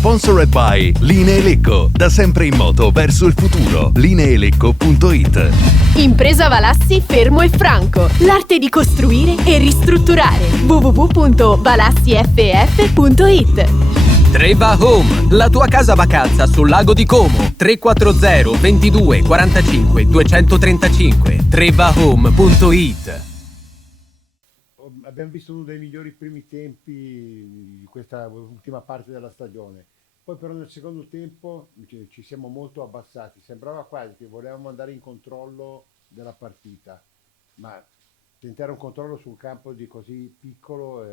Sponsored by Linee Lecco, da sempre in moto verso il futuro. Lineelecco.it. Impresa Valassi Fermo e Franco, l'arte di costruire e ristrutturare. www.valassiff.it. Treva Home, la tua casa vacanza sul lago di Como. 340 22 45 235. trevahome.it. Abbiamo visto uno dei migliori primi tempi di questa ultima parte della stagione. Poi però nel secondo tempo ci siamo molto abbassati. Sembrava quasi che volevamo andare in controllo della partita, ma tentare un controllo sul campo di così piccolo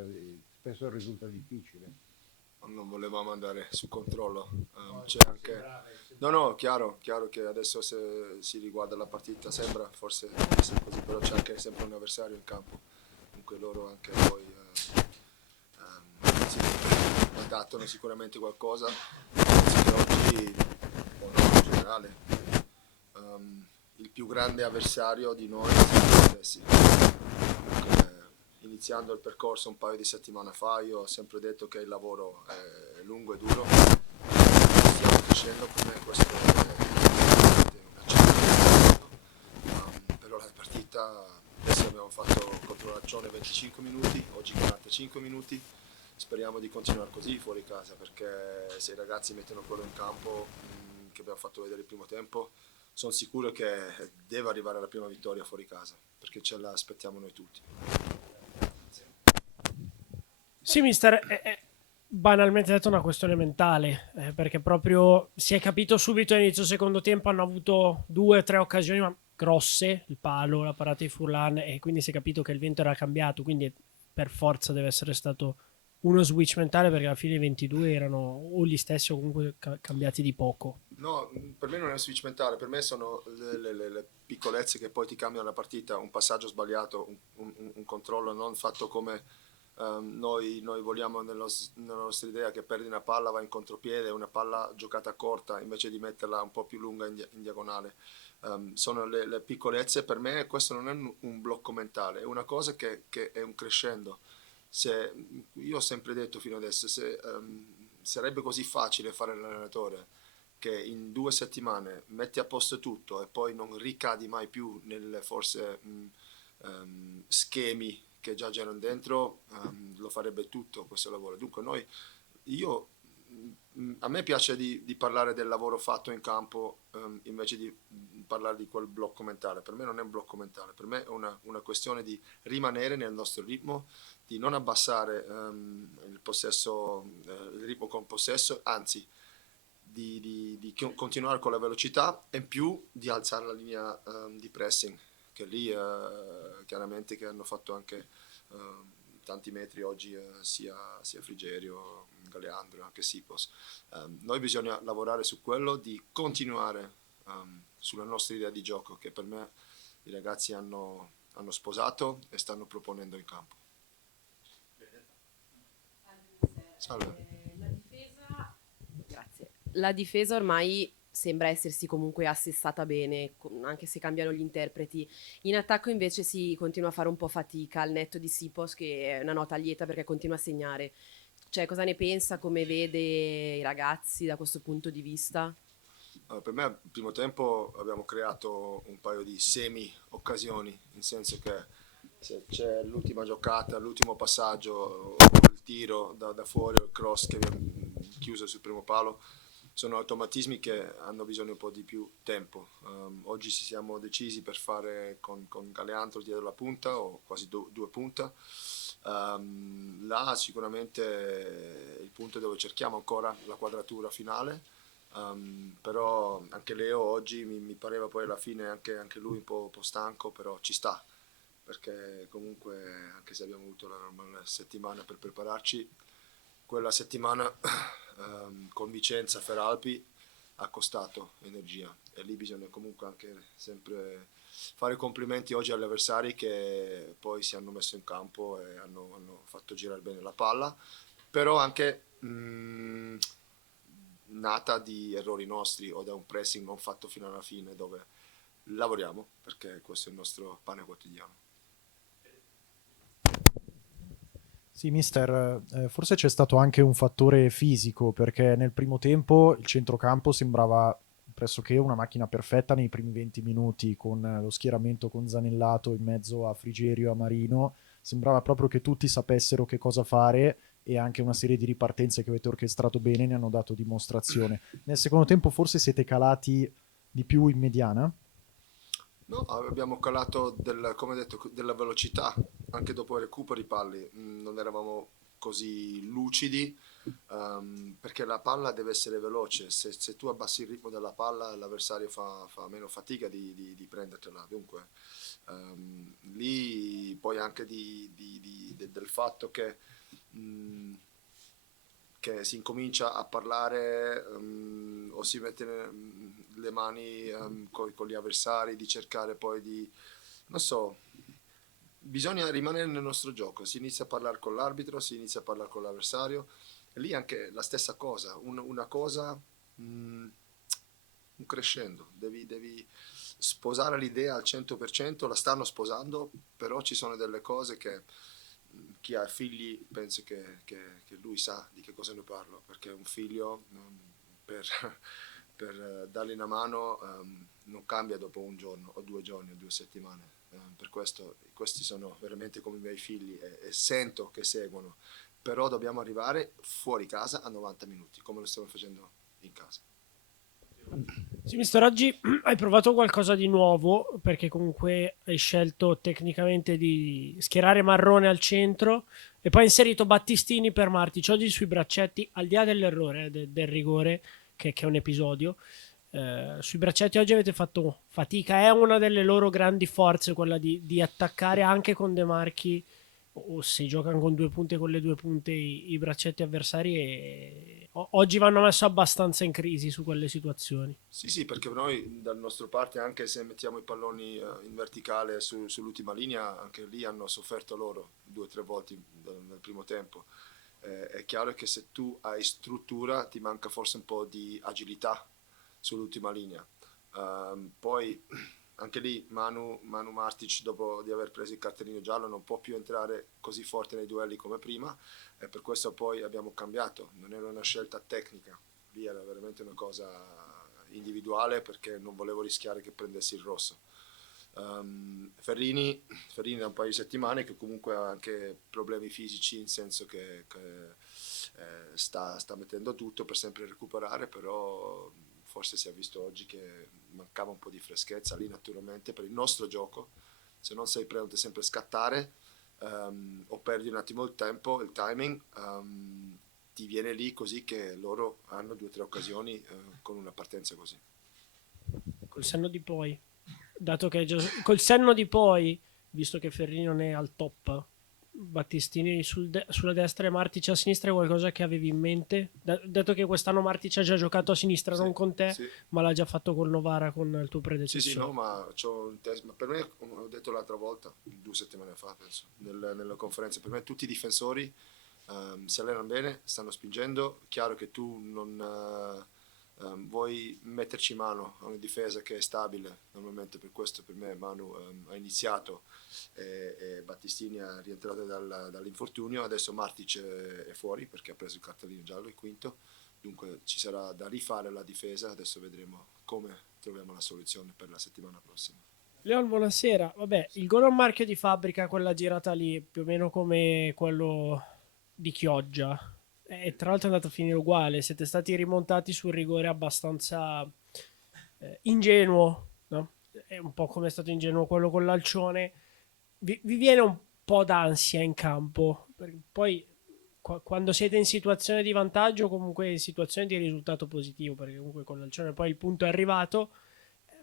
spesso risulta difficile. Non volevamo andare su controllo. C'è anche... No, chiaro che adesso se si riguarda la partita sembra forse essere così, però c'è anche sempre un avversario in campo. Comunque loro anche poi si adattano sicuramente qualcosa. Penso che oggi, o no, in generale, il più grande avversario di noi siamo noi stessi. Iniziando il percorso un paio di settimane fa, io ho sempre detto che il lavoro è lungo e duro, stiamo crescendo, per me questo è un accento, però la partita, adesso abbiamo fatto contro l'Accione 25 minuti, oggi 45 minuti, speriamo di continuare così fuori casa, perché se i ragazzi mettono quello in campo che abbiamo fatto vedere il primo tempo, sono sicuro che deve arrivare la prima vittoria fuori casa, perché ce la aspettiamo noi tutti. Sì, mister, è banalmente detto una questione mentale, perché proprio si è capito subito all'inizio secondo tempo, hanno avuto 2 o 3 occasioni ma grosse, il palo, la parata di Furlan, e quindi si è capito che il vento era cambiato, quindi per forza deve essere stato uno switch mentale, perché alla fine i 22 erano o gli stessi o comunque cambiati di poco. No, per me non è un switch mentale, per me sono le piccolezze che poi ti cambiano la partita, un passaggio sbagliato, un controllo non fatto come noi vogliamo nella nostra idea, che perdi una palla, va in contropiede, una palla giocata corta invece di metterla un po' più lunga in diagonale. Sono le piccolezze, per me questo non è un blocco mentale, è una cosa che è un crescendo. Io ho sempre detto fino adesso, sarebbe così facile fare l'allenatore che in 2 settimane metti a posto tutto e poi non ricadi mai più nelle forse schemi che già c'erano dentro, lo farebbe tutto questo lavoro. Dunque a me piace di parlare del lavoro fatto in campo invece di parlare di quel blocco mentale. Per me non è un blocco mentale, per me è una questione di rimanere nel nostro ritmo, di non abbassare il ritmo con possesso, anzi di continuare con la velocità e in più di alzare la linea di pressing, che lì chiaramente che hanno fatto anche tanti metri oggi sia Frigerio, Galeandro, anche Sipos. Noi bisogna lavorare su quello, di continuare sulla nostra idea di gioco, che per me i ragazzi hanno sposato e stanno proponendo in campo. Salve. La difesa ormai sembra essersi comunque assestata bene, anche se cambiano gli interpreti. In attacco invece si continua a fare un po' fatica, al netto di Sipos, che è una nota lieta perché continua a segnare. Cioè, cosa ne pensa, come vede i ragazzi da questo punto di vista? Per me al primo tempo abbiamo creato un paio di semi-occasioni, nel senso che se c'è l'ultima giocata, l'ultimo passaggio, il tiro da fuori, il cross che abbiamo chiuso sul primo palo, sono automatismi che hanno bisogno un po' di più tempo. Oggi ci siamo decisi per fare con Galeandro dietro la punta, o quasi 2 punta. Là sicuramente il punto dove cerchiamo ancora la quadratura finale, però anche Leo oggi mi pareva poi alla fine anche lui un po' stanco, però ci sta, perché comunque anche se abbiamo avuto la normale settimana per prepararci, quella settimana con Vicenza, Feralpi ha costato energia, e lì bisogna comunque anche sempre fare complimenti oggi agli avversari che poi si hanno messo in campo e hanno fatto girare bene la palla, però anche nata di errori nostri o da un pressing non fatto fino alla fine, dove lavoriamo, perché questo è il nostro pane quotidiano. Sì, mister, forse c'è stato anche un fattore fisico, perché nel primo tempo il centrocampo sembrava pressoché una macchina perfetta nei primi 20 minuti, con lo schieramento con Zanellato in mezzo a Frigerio e a Marino. Sembrava proprio che tutti sapessero che cosa fare e anche una serie di ripartenze che avete orchestrato bene ne hanno dato dimostrazione. Nel secondo tempo forse siete calati di più in mediana? No, abbiamo calato, come detto, della velocità, anche dopo i recuperi palli, non eravamo così lucidi, perché la palla deve essere veloce, se tu abbassi il ritmo della palla l'avversario fa meno fatica di prendertela, dunque lì poi anche del fatto mh, che si incomincia a parlare o si mette le mani con gli avversari, di cercare poi di, non so, bisogna rimanere nel nostro gioco, si inizia a parlare con l'arbitro, si inizia a parlare con l'avversario, e lì anche la stessa cosa, una cosa, un crescendo, devi sposare l'idea al 100%, la stanno sposando, però ci sono delle cose che chi ha figli penso che lui sa di che cosa ne parlo, perché un figlio per, per dargli una mano non cambia dopo un giorno o 2 giorni o 2 settimane. Per questo questi sono veramente come i miei figli e sento che seguono, però dobbiamo arrivare fuori casa a 90 minuti come lo stiamo facendo in casa. Sì, mister, oggi hai provato qualcosa di nuovo perché comunque hai scelto tecnicamente di schierare Marrone al centro e poi hai inserito Battistini per Martic. Oggi sui braccetti, al di là dell'errore, del rigore, che è un episodio, sui braccetti oggi avete fatto fatica. È una delle loro grandi forze quella di attaccare anche con De Marchi o se giocano con 2 punte, con le 2 punte i braccetti avversari e oggi vanno messo abbastanza in crisi su quelle situazioni. Sì, sì, perché noi dal nostro parte, anche se mettiamo i palloni in verticale sull'ultima linea, anche lì hanno sofferto loro 2 o 3 volte nel primo tempo. È chiaro che se tu hai struttura ti manca forse un po' di agilità sull'ultima linea. Poi anche lì Manu Martic, dopo di aver preso il cartellino giallo, non può più entrare così forte nei duelli come prima, e per questo poi abbiamo cambiato. Non era una scelta tecnica, lì era veramente una cosa individuale, perché non volevo rischiare che prendessi il rosso. Ferrini da un paio di settimane che comunque ha anche problemi fisici, in senso che sta mettendo tutto per sempre recuperare, però forse si è visto oggi che mancava un po' di freschezza lì, naturalmente per il nostro gioco. Se non sei pronto a sempre scattare, o perdi un attimo il tempo, il timing, ti viene lì così che loro hanno 2 o 3 occasioni con una partenza così. Col senno di poi, dato che col senno di poi, visto che Ferrini non è al top, Battistini sulla destra e Martic a sinistra, è qualcosa che avevi in mente? Dato che quest'anno Martic ha già giocato a sinistra, Sì, non con te, sì. ma l'ha già fatto col Novara, con il tuo Sì, predecessore. sì, no, ma ma per me, come ho detto l'altra volta, 2 settimane fa, penso, nella conferenza, per me tutti i difensori si allenano bene, stanno spingendo. Chiaro che tu non vuoi metterci mano a una difesa che è stabile, normalmente per questo per me Manu ha iniziato e Battistini è rientrato dall'infortunio, adesso Martic è fuori perché ha preso il cartellino giallo, il quinto. Dunque ci sarà da rifare la difesa, adesso vedremo come troviamo la soluzione per la settimana prossima. Leon, buonasera. Vabbè, il gol a un marchio di fabbrica, quella girata lì, più o meno come quello di Chioggia. E tra l'altro è andato a finire uguale. Siete stati rimontati sul rigore abbastanza ingenuo, no? È un po' come è stato ingenuo quello con l'Alcione. Vi viene un po' d'ansia in campo, perché poi quando siete in situazione di vantaggio, comunque in situazione di risultato positivo, perché comunque con l'Alcione poi il punto è arrivato,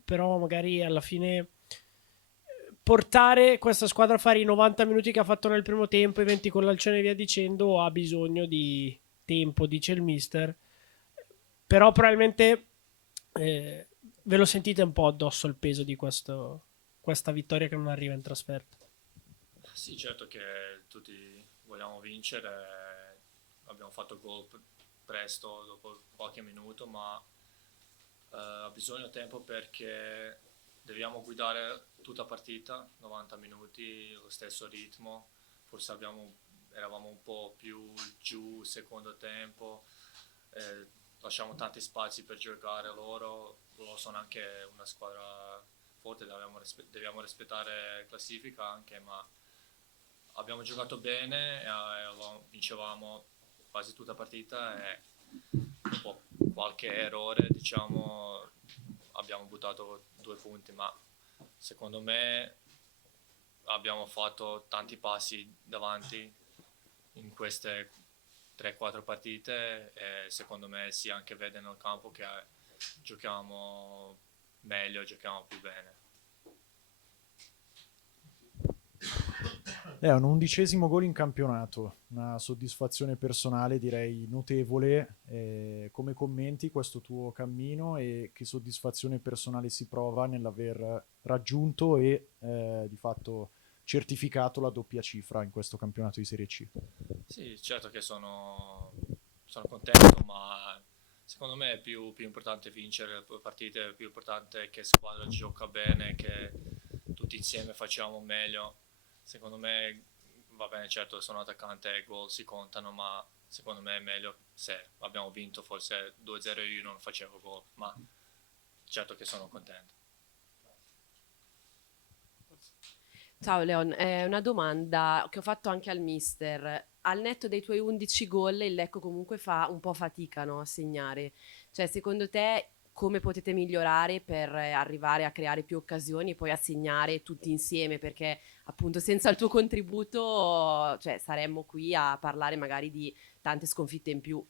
però magari alla fine portare questa squadra a fare i 90 minuti che ha fatto nel primo tempo, i 20 con l'Alcione e via dicendo, ha bisogno di tempo, dice il mister. Però probabilmente ve lo sentite un po' addosso il peso di questa vittoria che non arriva in trasferta. Sì, certo che tutti vogliamo vincere, abbiamo fatto gol presto dopo qualche minuto, ma ha bisogno di tempo perché dobbiamo guidare tutta partita, 90 minuti, lo stesso ritmo. Forse abbiamo eravamo un po' più giù secondo tempo, lasciamo tanti spazi per giocare loro sono anche una squadra forte, dobbiamo rispettare la classifica anche, ma abbiamo giocato bene e vincevamo quasi tutta la partita e dopo qualche errore, diciamo, abbiamo buttato 2 punti, ma secondo me abbiamo fatto tanti passi davanti in queste 3-4 partite e secondo me si anche vede nel campo che giochiamo meglio, giochiamo più bene. È un 11° gol in campionato, una soddisfazione personale direi notevole. Come commenti questo tuo cammino e che soddisfazione personale si prova nell'aver raggiunto e di fatto certificato la doppia cifra in questo campionato di Serie C? Sì, certo che sono contento, ma secondo me è più importante vincere le partite, è più importante che squadra gioca bene, che tutti insieme facciamo meglio. Secondo me va bene, certo sono attaccante e gol si contano, ma secondo me è meglio se abbiamo vinto forse 2-0 io non facevo gol, ma certo che sono contento. Ciao Leon, una domanda che ho fatto anche al mister. Al netto dei tuoi 11 gol, il Lecco comunque fa un po' fatica, no, a segnare. Cioè, secondo te, come potete migliorare per arrivare a creare più occasioni e poi a segnare tutti insieme? Perché appunto senza il tuo contributo, cioè, saremmo qui a parlare magari di tante sconfitte in più.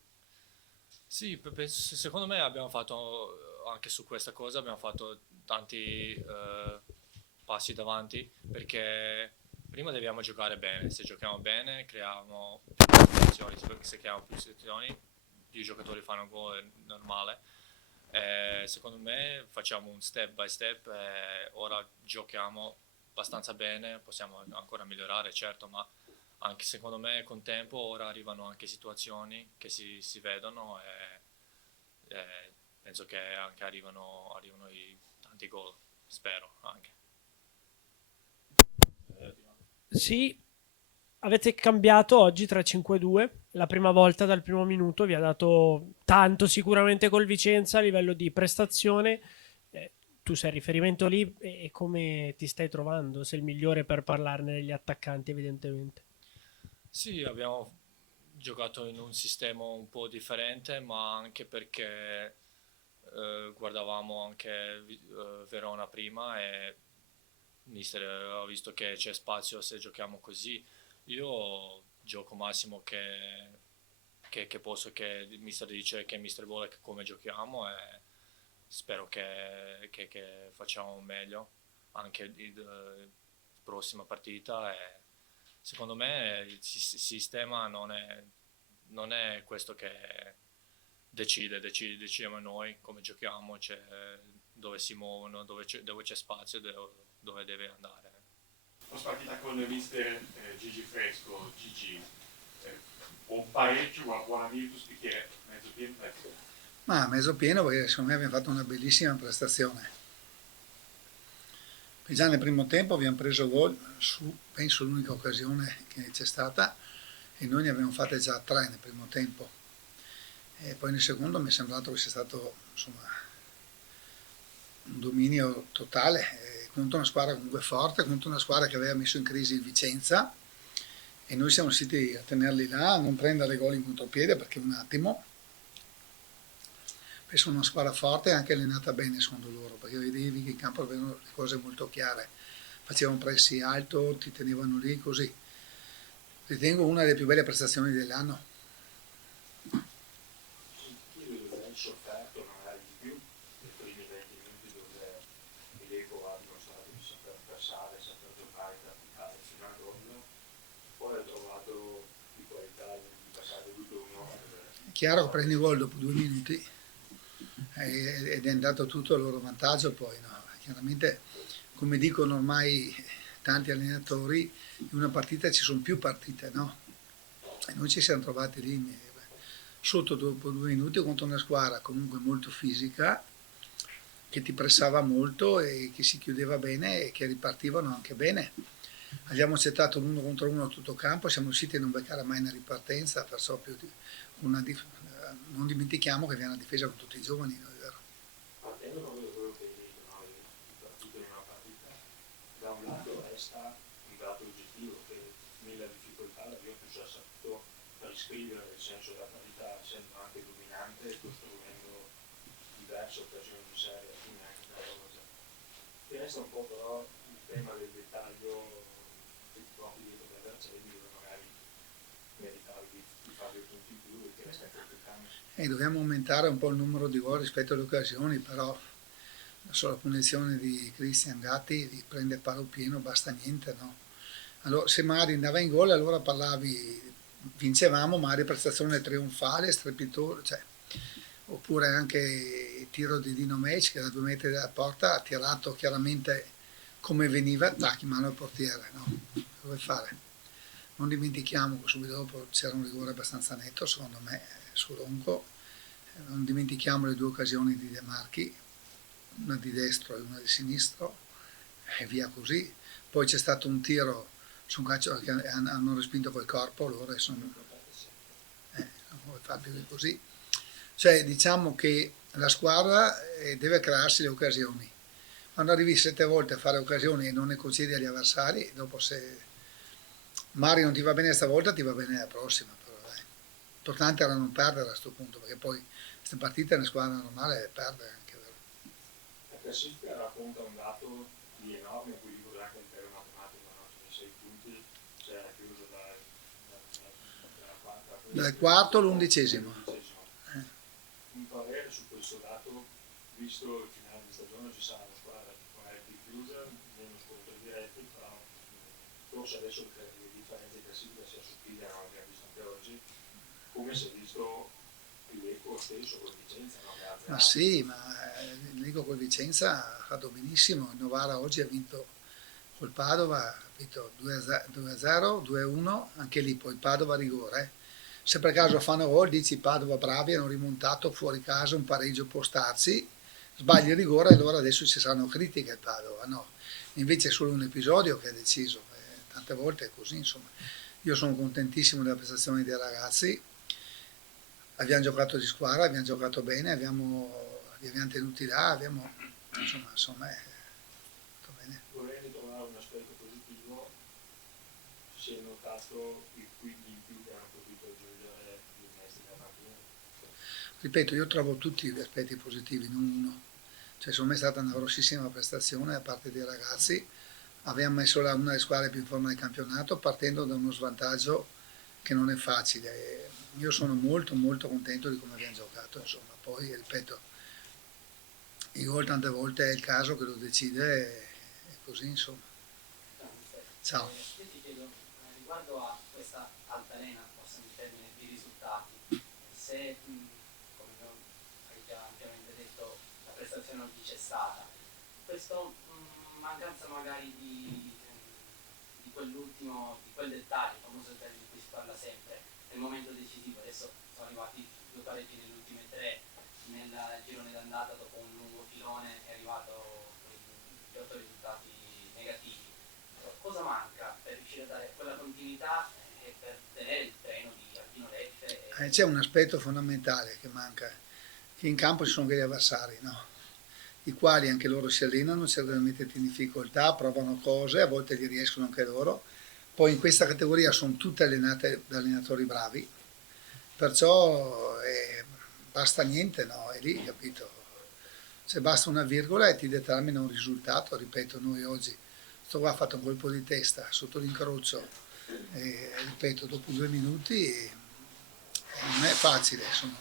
Sì, secondo me abbiamo fatto anche su questa cosa, abbiamo fatto tanti passi davanti perché prima dobbiamo giocare bene, se giochiamo bene creiamo più situazioni, se creiamo più situazioni più giocatori fanno gol, è normale. Secondo me facciamo un step by step e ora giochiamo abbastanza bene, possiamo ancora migliorare certo, ma anche secondo me con tempo ora arrivano anche situazioni che si vedono e penso che anche arrivano i tanti gol, spero anche. Sì, avete cambiato oggi 3-5-2, la prima volta dal primo minuto, vi ha dato tanto sicuramente col Vicenza a livello di prestazione. Tu sei riferimento lì e come ti stai trovando? Sei il migliore per parlarne degli attaccanti evidentemente. Sì, abbiamo giocato in un sistema un po' differente, ma anche perché guardavamo anche Verona prima e mister ha visto che c'è spazio se giochiamo così. Io gioco massimo che posso, che il mister dice, che il mister vuole come giochiamo e spero che facciamo meglio anche la prossima partita e secondo me il sistema non è questo che decidiamo noi come giochiamo, dove si muovono, dove c'è spazio, dove deve andare. Posso partita con il mister Gigi Fresco, Gigi, un pareggio, una buona virtus, bicchiere mezzo pieno, mezzo. Ma mezzo pieno perché secondo me abbiamo fatto una bellissima prestazione. Già nel primo tempo abbiamo preso gol su, penso, l'unica occasione che c'è stata e noi ne abbiamo fatte già 3 nel primo tempo. E poi nel secondo mi è sembrato che sia stato insomma un dominio totale contro una squadra comunque forte, contro una squadra che aveva messo in crisi il Vicenza e noi siamo riusciti a tenerli là, a non prendere gol in contropiede perché un attimo. Sono una squadra forte e anche allenata bene secondo loro, perché vedevi che in campo avevano le cose molto chiare, facevano pressi alto, ti tenevano lì così. Ritengo una delle più belle prestazioni dell'anno. Sofferto magari di più nei primi 20 minuti dove il Lecco ha dimostrato di saper passare, saper giocare, praticare fino al gol, poi ha trovato di qualità di passare tutto uno. È chiaro che prendi gol dopo 2 minuti ed è andato tutto a loro vantaggio poi, no? Chiaramente, come dicono ormai tanti allenatori, in una partita ci sono più partite, no? E noi ci siamo trovati lì sotto dopo 2 minuti contro una squadra comunque molto fisica, che ti pressava molto e che si chiudeva bene e che ripartivano anche bene. abbiamo accettato l'1 contro 1 a tutto campo, siamo riusciti a non beccare mai una ripartenza, perciò non dimentichiamo che abbiamo una difesa con tutti i giovani, no, è vero? Partendo proprio da quello che hai detto, no, soprattutto in una partita, da un lato resta un dato oggettivo che nella difficoltà la Juventus ha saputo riscrivere il senso della parità, essendo anche dominante e costruendo diverse occasioni di serie, quindi anche da Rosa. E resta un po' però il tema del dettaglio che ti trovi dietro per Vercelli, dove magari meritavi di fare dei punti in più e che resta complicando. E dobbiamo aumentare un po' il numero di gol rispetto alle occasioni, però la sola punizione di Christian Gatti di prendere palo pieno basta niente, no? Allora, se Mari andava in gol, allora parlavi, vincevamo, Mari prestazione trionfale, strepitosa, cioè, oppure anche il tiro di Dino Mec che da 2 metri dalla porta ha tirato chiaramente come veniva, tacchi mano al portiere, no? Cosa vuoi fare? Non dimentichiamo che subito dopo c'era un rigore abbastanza netto, secondo me, su Ronco. Non dimentichiamo le 2 occasioni di De Marchi, una di destro e una di sinistro, e via così. Poi c'è stato un tiro su un calcio che hanno respinto col corpo, loro sono... non vuoi far più di così. Cioè, diciamo che la squadra deve crearsi le occasioni. Quando arrivi 7 volte a fare occasioni e non ne concedi agli avversari, dopo se Mari non ti va bene stavolta, ti va bene la prossima. Però, dai. L'importante era non perdere a questo punto, perché poi queste partite nella squadra normale perde anche. Vero? La classifica racconta un dato di enorme equilibrio anche in termini matematico, no? 6 punti, cioè chiuso dalla quarta. Dal quarto all'11°. Un parere su questo dato, visto il finale di stagione ci sarà una squadra magari più chiusa, meno scontri diretti, però forse adesso le differenze di classifica si assottigliano, abbiamo visto anche oggi, come si è visto il Lecco stesso con Vicenza, no? Ma sì, ma il Lecco con Vicenza ha fatto benissimo, il Novara oggi ha vinto col Padova, ha vinto 2-0, 2-1, anche lì poi Padova a rigore. Se per caso fanno gol, dici Padova bravi, hanno rimontato fuori casa, un pareggio può starsi, sbagli il rigore e allora adesso ci saranno critiche al Padova, no? Invece è solo un episodio che ha deciso, tante volte è così, insomma. Io sono contentissimo della prestazione dei ragazzi, abbiamo giocato di squadra, abbiamo giocato bene, li abbiamo tenuti là, insomma, è fatto bene. Vorrei ritrovare un aspetto positivo, si è notato il quid in più che hanno potuto aggiungere gli innesti da partita. Ripeto, io trovo tutti gli aspetti positivi, non uno. Cioè, secondo me è stata una grossissima prestazione da parte dei ragazzi. Abbiamo messo una delle squadre più in forma del campionato partendo da uno svantaggio che non è facile. Io sono molto molto contento di come abbiamo giocato, insomma. Poi, ripeto, il gol tante volte è il caso che lo decide e così, insomma. Ciao. Io ti chiedo, riguardo a questa altalena, forse in termini di risultati, se, come hai già ampiamente detto, la prestazione oggi c'è stata, questa mancanza magari di quell'ultimo, di quel dettaglio, il famoso dettaglio di cui si parla sempre, nel momento decisivo, adesso sono arrivati 2 pareggi nelle ultime 3, nel girone d'andata dopo un lungo filone è arrivato gli 8 risultati negativi. Cosa manca per riuscire a dare quella continuità e per tenere il treno di Alpino Leffe? C'è un aspetto fondamentale che manca, che in campo ci sono degli avversari, no? I quali anche loro si allenano, cercano di metterti in difficoltà, provano cose, a volte gli riescono anche loro. Poi in questa categoria sono tutte allenate da allenatori bravi, perciò basta niente, no? È lì, capito? Se basta una virgola e ti determina un risultato, ripeto, noi oggi sto qua ha fatto un colpo di testa sotto l'incrocio e, ripeto, dopo 2 minuti non è facile, insomma.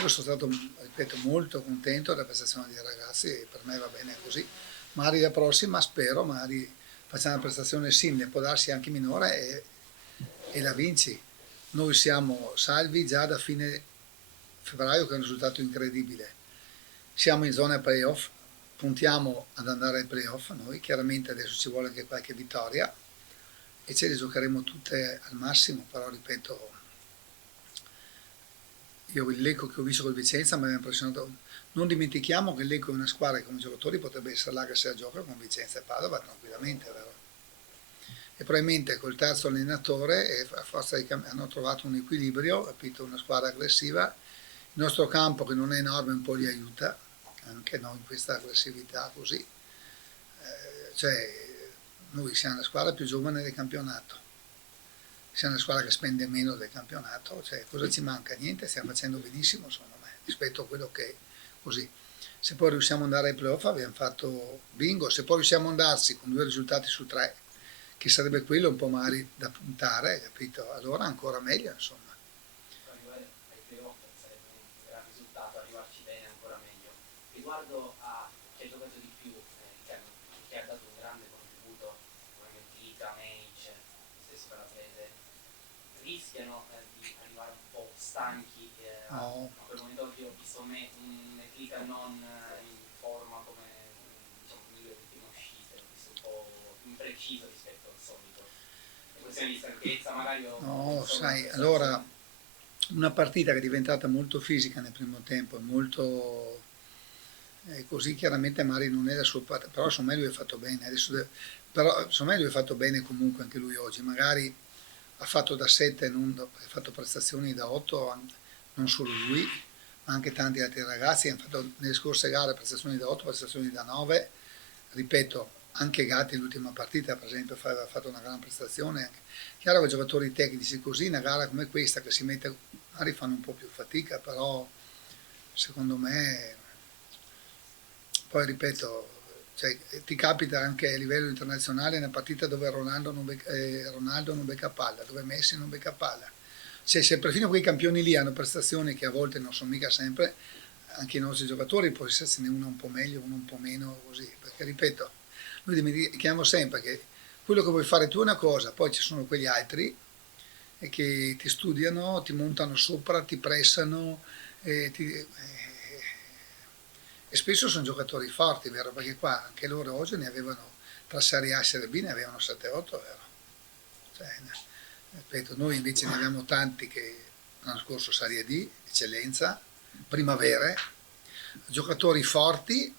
Io sono stato, ripeto, molto contento della prestazione dei ragazzi e per me va bene così. Magari la prossima spero, magari facciamo una prestazione simile, può darsi anche minore e la vinci. Noi siamo salvi già da fine febbraio, che è un risultato incredibile. Siamo in zona playoff, puntiamo ad andare ai playoff noi, chiaramente adesso ci vuole anche qualche vittoria e ce le giocheremo tutte al massimo, però ripeto, io il Lecco che ho visto col Vicenza mi aveva impressionato. Non dimentichiamo che il Lecco è una squadra che come giocatori potrebbe essere là che se la gioca con Vicenza e Padova tranquillamente, vero? e probabilmente col terzo allenatore a forza hanno trovato un equilibrio, capito? Una squadra aggressiva. Il nostro campo, che non è enorme, un po' li aiuta anche noi in questa aggressività così. Cioè, noi siamo la squadra più giovane del campionato, siamo la squadra che spende meno del campionato, cioè cosa ci manca? Niente, stiamo facendo benissimo secondo me, rispetto a quello che è così. Se poi riusciamo ad andare ai playoff abbiamo fatto bingo, se poi riusciamo ad andarsi con 2 risultati su 3, che sarebbe quello un po' magari da puntare, capito? Allora ancora meglio, insomma. Arrivare ai playoff sarebbe un gran risultato, arrivarci bene ancora meglio. Riguardo a chi ha giocato di più, che ha dato un grande contributo, come Metlika, Meic, stesso Calabrese, rischiano di arrivare un po' stanchi No. a quel momento che ho visto un Metlika non in forma come, diciamo, nelle ultime uscite, ho visto un po' impreciso rispetto al solito. È questione di stanchezza magari o... No, sai, allora una partita che è diventata molto fisica nel primo tempo, molto così, chiaramente Mari non è la sua parte, però insomma lui ha fatto bene, però insomma lui ha fatto bene comunque anche lui oggi, magari ha fatto da 7, ha fatto prestazioni da 8, non solo lui, ma anche tanti altri ragazzi hanno fatto nelle scorse gare prestazioni da 8, prestazioni da 9, ripeto, anche Gatti l'ultima partita per esempio aveva fatto una gran prestazione. Chiaro che giocatori tecnici così, una gara come questa che si mette, magari fanno un po' più fatica, però secondo me, poi ripeto, cioè, ti capita anche a livello internazionale una partita dove Ronaldo non becca palla, dove Messi non becca palla. Se perfino quei campioni lì hanno prestazioni che a volte non sono mica sempre, anche i nostri giocatori poi se ne uno un po' meglio, uno un po' meno, così, perché ripeto, noi dimentichiamo sempre che quello che vuoi fare tu è una cosa, poi ci sono quegli altri che ti studiano, ti montano sopra, ti pressano e spesso sono giocatori forti, vero? Perché qua anche loro oggi ne avevano, tra Serie A e Serie B ne avevano 7-8, vero? Cioè, ripeto, noi invece ne abbiamo tanti che l'anno scorso Serie D, eccellenza, primavere, giocatori forti,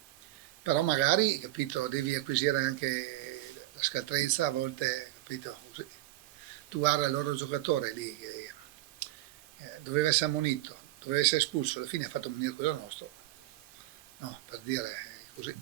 però magari, capito, devi acquisire anche la scaltrezza a volte, capito, così. Tu guarda il loro giocatore lì che doveva essere ammonito, doveva essere espulso, alla fine ha fatto venire quello nostro, no, per dire così.